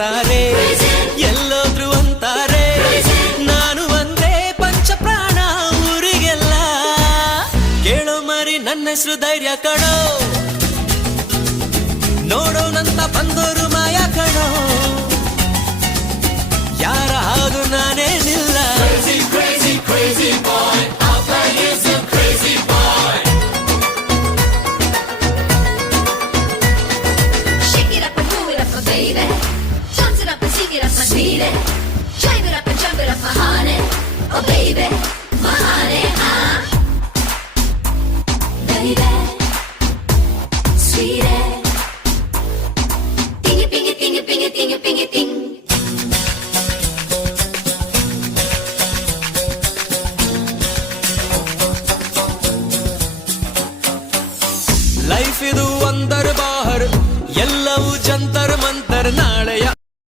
ಅಂತಾರೆ, ಎಲ್ಲೋದ್ರು ಅಂತಾರೆ, ನಾನು ಅಂದ್ರೆ ಪಂಚ ಪ್ರಾಣ ಊರಿಗೆಲ್ಲ. ಕೇಳೋ ಮರಿ ನನ್ನ ಹೆಸರು ಧೈರ್ಯ ಕಣೋ, ನೋಡೋನಂತ ಬಂದೋರು ಮಾಯ ಕಣೋ, ಯಾರ ಹಾಗು ನಾನೇನಿಲ್ಲ. Crazy, crazy boy, our guy is a crazy boy. Shake it up and move it up, my baby. Dance it up and sing it up, my sweetie. Drive it up and jump it up, my honey. Oh baby, my honey, baby, sweetie. Ding it, ding it, ding it, ding it, ding it, ding it, ding it.